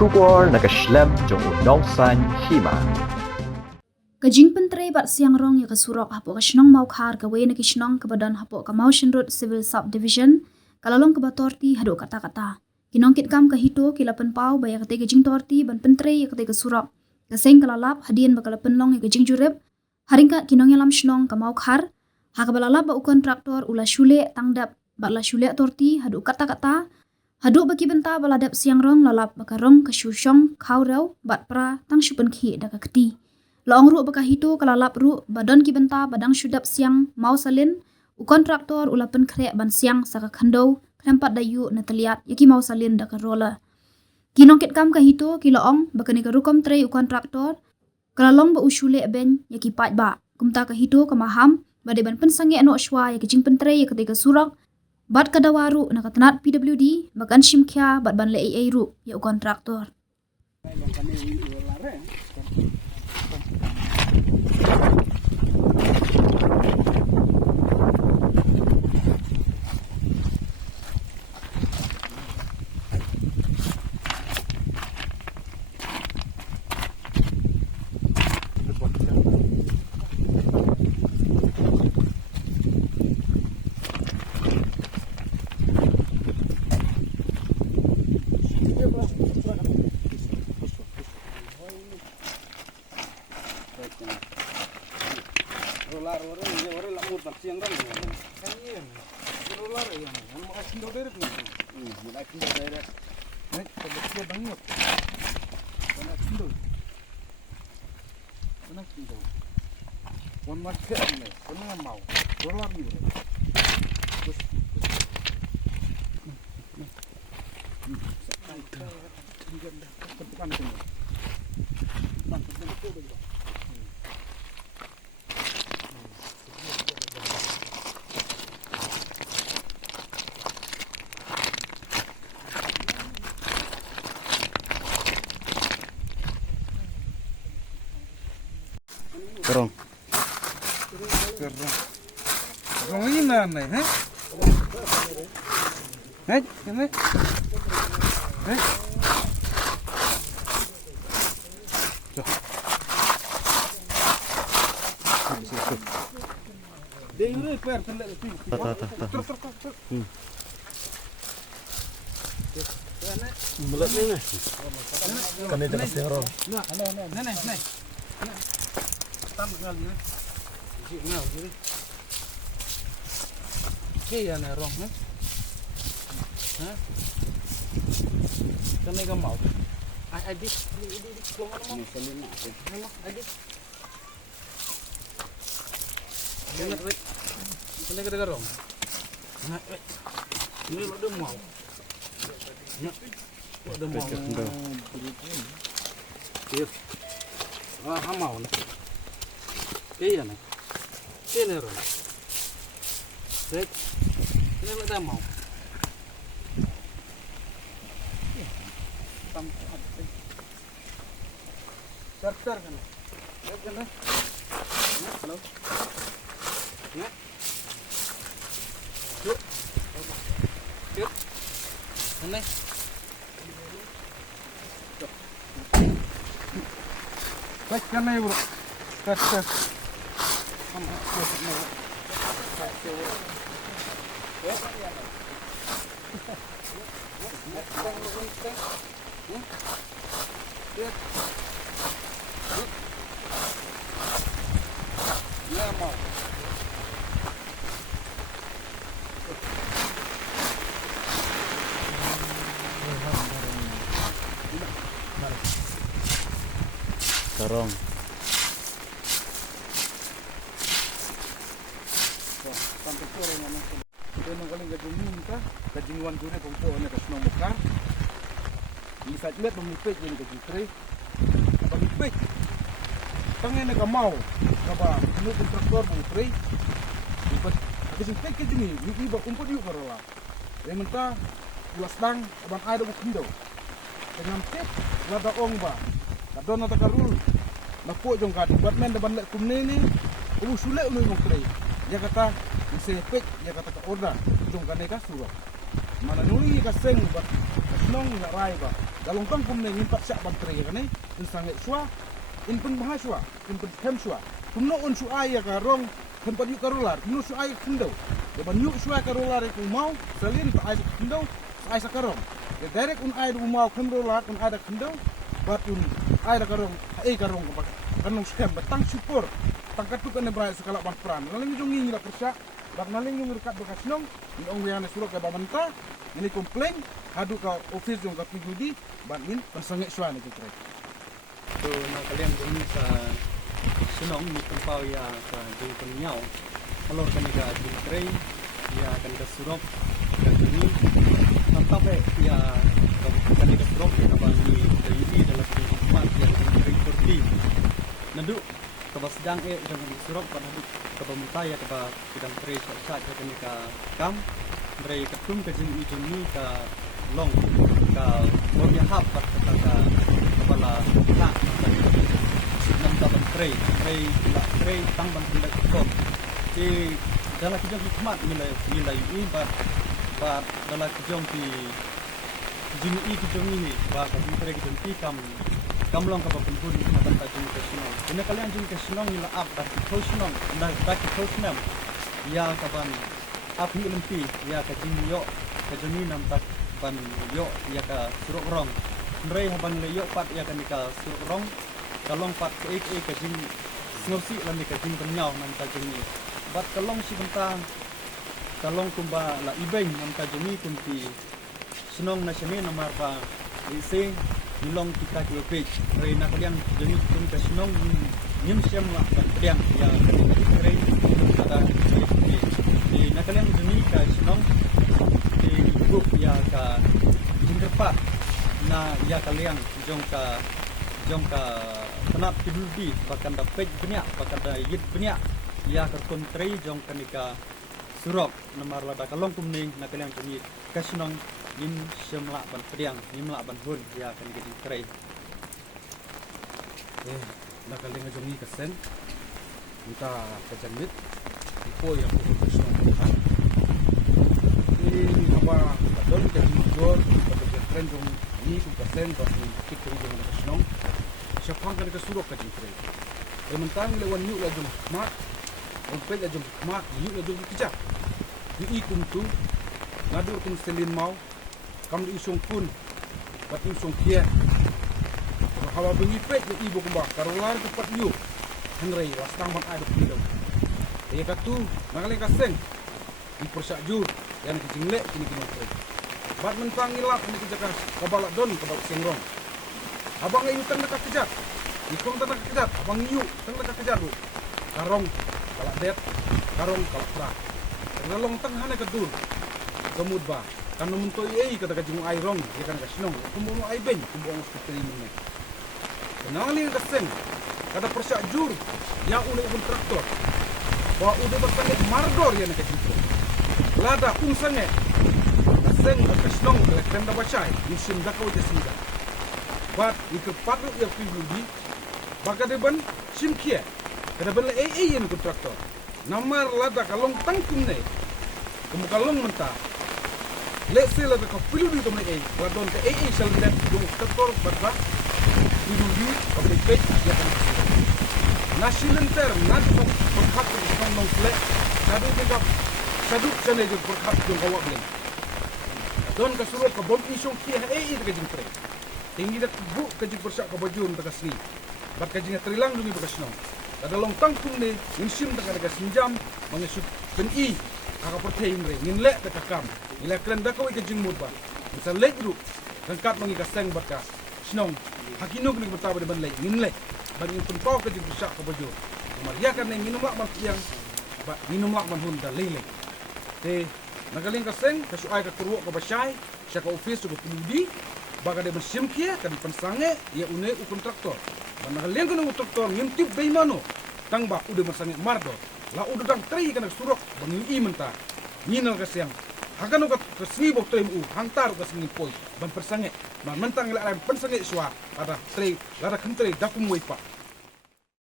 Shubor nakaslem jong unongsan hima. Kajing pentre bat siang rong ya kasurok hapo kasinong mau khar kawe na kisinong kabadan hapo ka Mountain Road Civil Subdivision kalalong kabatorti hado kata-kata. Kinong kitkam kahito kilapan pau baya kate kajing torti ban pentre ya kate kasurok. Kaseng kalalap hadian bakalapan long ya kajing jurep. Haringka kinong yalam sinong ka mau khar. Hakabalalap ba ukon traktor ula shule tangdap bat la shule torti hado kata-kata. Hado baki benta baladap siang rong lalap bakarong kasyusyong kaurau bat pra tang syupen ki daka keti. Laong ru baka hito kalalap ru badon ki benta badang syudap siang mau salin ukon traktor ulapan krek ban siang saka khandau krempat dayu na teliat yaki mau salin daka rola. Kinong kitkam ka hito ki laong baka ni karukom tre ukon traktor kalalong ba usule ben yaki pat ba kumta ka hito kamaham bade ban pensange ano aswa yaki jing pentre yaki ka surak bat kadawaru na katanat PWD bakan shimkya bat ban le AA ru ya ukon traktor. Kerong. Kerong ini mana nih? Hei, ini. Hei. Dia ini per telek tu. Mulut ni. Kan dia tak serong. Nah. Tam ngal ni. Ji ngal jadi. Ke ya na rong ni. Ha? Kan ni gamau. Ai di keluar mana? Ni selin nak. Memang ai. Ingat weh. Ini kita garong. Nah, ini lo dah mau. Nak. Lo dah mau. Iya. Hamau ni. Iya ni. Ini rong. Baik. Ini lo dah mau. Terter kan. Lihat kan. Halo. Ya. Yuk. Yuk. Mana? Baik kan ya, Bro. Tes. Sama. Ya mau. Kerong. Sampai sore mana? Dia nongkolin gajung minta, gajung wan jure pokoknya ke senong bekar. Bisa lihat memipik jadi gajung tre. Apa mipik? Tangan nak mau, apa? Ini kontraktor memipik. Lipat gajung tre ke juni, mipik berkumpul di Kerala. Yang mentah ulas dang, abang ada bukindo. Dengan cek, lada ong ba. Kadon nata karul. Napo jong kadi buat men depan lek kumne ni. Sule ulu mong tre. Dia kata disepek, dia kata ke order. Jong kane ka suruh. Mana nuli ka seng ba. kasnong na rai ba. Dalong tang kum ne ngimpat syak ban tre kan in sange shwa in pun bahaswa in pun kem shwa. Kum no on shwa ya ka rong tempat yu karular. No shwa ai khndo. De ban yu shwa karular ku mau salin ta ai khndo ai sakarong. De direct un ai du mau khndo lar un ai da khndo. Batun ai da karong ai karong ka kanong scam batang support tangkat tu kan berai sekala ban pran. Laling jongi ni la persyak. Bak naling yung rekat bekas nong, in ong wiana surat ke bamanta, ini komplain, hadu ka office yung ka pigudi, ban in persangit swan itu trek. So nakaliang ini sa sunong ni tempau ya sa jeng penyau. Kalau kan ga jeng tray ya kan ga surop kan ini tetap ya kan ga surop ya ba ni dari dalam tempat yang tray kurti. Nadu kabas sedang jangan surop pada kabamita ya kaba bidang tray sa kan ka kam dari ketum ke jeng ujuni ka long ka bonya hap ka kepala nak nam taban tray tang bang tindak kot di dalam kijong hikmat nilai ini but dalam kijong di juni kijong ini ba ka tray kijong ti kam long ka pun matan ta juni kesinong ini kalian juni kesinong nila up ta kosnong ta kosnam ya kaban up ni lempi ya ka jini yo ka juni nam ta ban yo ya ka surok rong Ndrei haban le yo pat ya kan ka surok rong kalong pat ke ka jin ngursi lan ka jin penyau nam ta jini bat kalong si bentang kalong kumba la ibeng nam ta jini kunti senong na sene namar pa ise nilong kita ke page re na kalian jini kun ka senong nim siam la yang ya re kata di na kalian jini ka senong di grup ya ka jingrepa na ya kalian jong ka kenap tiduldi bahkan da page banyak bahkan da yit banyak ya ka kontri jong kanika surok namar lada kalong kumning na kalian kini kasinong nim semla ban priang nim la ban hun ya kan gedi tray Na kalian jong ni kasen, kita kejanmit, ipo yang kasinong kan. Ini apa kadon ka jor ka trend jong ni ku kasen ba ni kikong jong kasinong. Siapang kan ka surok ka jing tray. Mentang lewan yu la jong mat on page jom mat yu la jom kijak yu ikum tu ngadur kum selin mau kam di isong pun bat isong kia hawa bengi page ni ibu kumba karolar tepat yu henrei lastang ban ada pilo ya katu nangale kaseng di persak jur yang kijingle kini kini page bat mentang ilap ni kijak kabalak don kabalak sengrong abang ayu tang nak kijak ikong tang nak kijak abang yu tang nak kijak lu karong kalak det karong kalak pra ngalong tang hana kedur kemud ba kan muntoi kata kajing ai rong dia kan kasinong kumbono ai ben kumbono sekali meneh kenali kaseng kata persyak jur yang unik pun traktor ba udah bertanya mardor ya nak kajing lada sange kaseng kasinong kelektem da bacai musim dakau jesinda bat ikut patut ya pribadi bagadeban simkia kada bela yang kontraktor namar lada kalong tangkum ne kamu kalong mentah let's say lada kapilu di kamne ladon ke sel net dong kontraktor batba pribadi komplit ya kan nasilenter nat berhak untuk nong flat sadu tegap sadu chane je berhak dong awak beli don ka suruh ka bom isong kia ke jing pre tinggi dak bu ke jing bersak ka bajun ta kasli bat ka jing trilang dungi bekasno ada long tangkum ni insim tak ada sinjam mengesut peni kakak pertain re ngin le tak kam ila klan da ko ke jing mut ba misal le gru kangkat mengi kaseng baka snong hakinuk ni bertawa de ban le ngin le bagi tempau ke jing bersak ka bajun maria kan ni minum lak ban tiang ba minum lak ban hun da lele te nagaling kaseng kasuai ka kurwo ka basai sya ka office ko puludi baga de bersim kia kan pensange ya une u kontraktor nagaling ko ng kontraktor ngintip beimano tang ba udah bersange mardo la udah dang tray kan surok bangin imenta ninal kasyang hagan ka kesni bok tray u hantar ka singi poi ban persange man mentang la pensange swa ada tray la da kan tray dakum pa